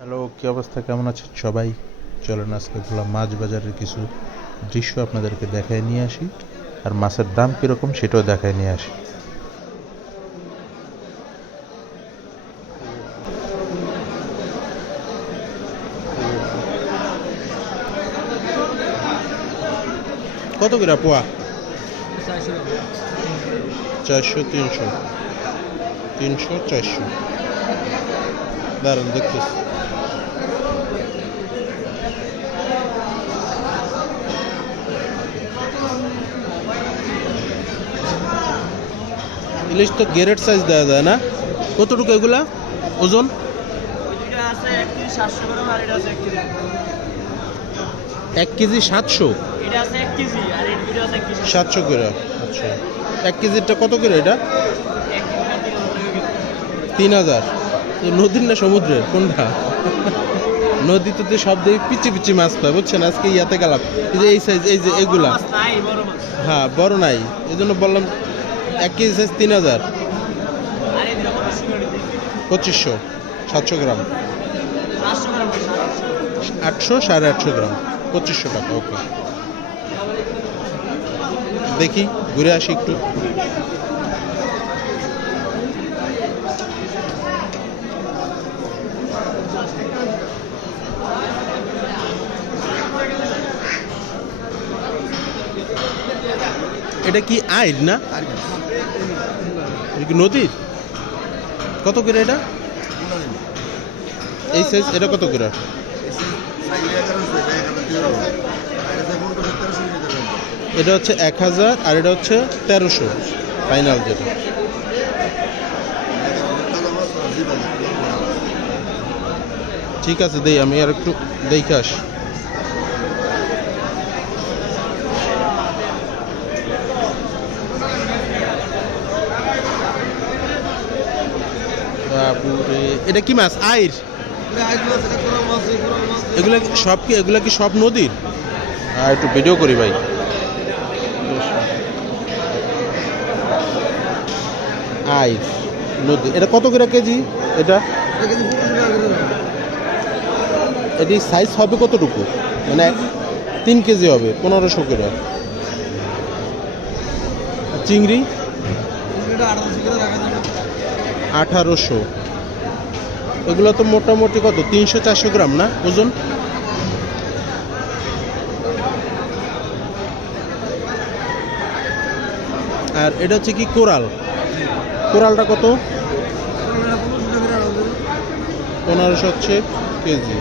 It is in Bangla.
হ্যালো, কী অবস্থা? কেমন আছেন সবাই? চলেন আজকে খোলা মাছ বাজারের কিছু দৃশ্য আপনাদেরকে দেখায় নিয়ে আসি। আর মাছের দাম কীরকম সেটাও দেখায় নিয়ে আসি। কত করে পোয়া? চারশো, তিনশো। তিনশো, চারশো। দাঁড়ান, দেখতেছি। ইলিশ তো গ্রেড সাইজ দেওয়া যায় না? কতটুকু এগুলা? ওজন? এক কেজি সাতশো সাতশো? করে আচ্ছা। এক কেজিটা কত করে এটা? তিন হাজার নদীর না সমুদ্রের কোনটা? নদীতে তো সব দিয়ে পিচি পিচি মাছ পায় বুঝছেন? আজকে ইয়াতে গেলাম। এই যে এই সাইজ এই যে এগুলা। হ্যাঁ বড় নাই। এই জন্য বললাম এক কেজি সাইজ তিন হাজার। আর পঁচিশশো, সাতশো গ্রাম। আটশো সাড়ে আটশো গ্রাম, পঁচিশশো টাকা, ওকে। দেখি, ঘুরে আসি একটু। এটা কি আইল না? এটা কি নদীর কত করে এটা? এই সাইজ এটা কত করে? এটা হচ্ছে এক হাজার আর এটা হচ্ছে তেরোশো ফাইনাল যেটা। ঠিক আছে, দেই, আমি আর একটু দেখে আসি। এটা কি মাছ? আইর? এগুলা কি- সব কি এগুলা কি সব নদীর? আর একটু ভিডিও করি ভাই। আইর নদী। এটা কত করে কেজি? এটা? এটি সাইজ হবে কতটুকু? মানে তিন কেজি হবে পনেরোশো করে। চিংড়ি? আঠারোশো। এগুলো তো মোটামুটি কত? তিনশো চারশো গ্রাম না ওজন? আর এটা হচ্ছে কি কোরাল? কোরালটা কত? পনেরোশো হচ্ছে কেজি।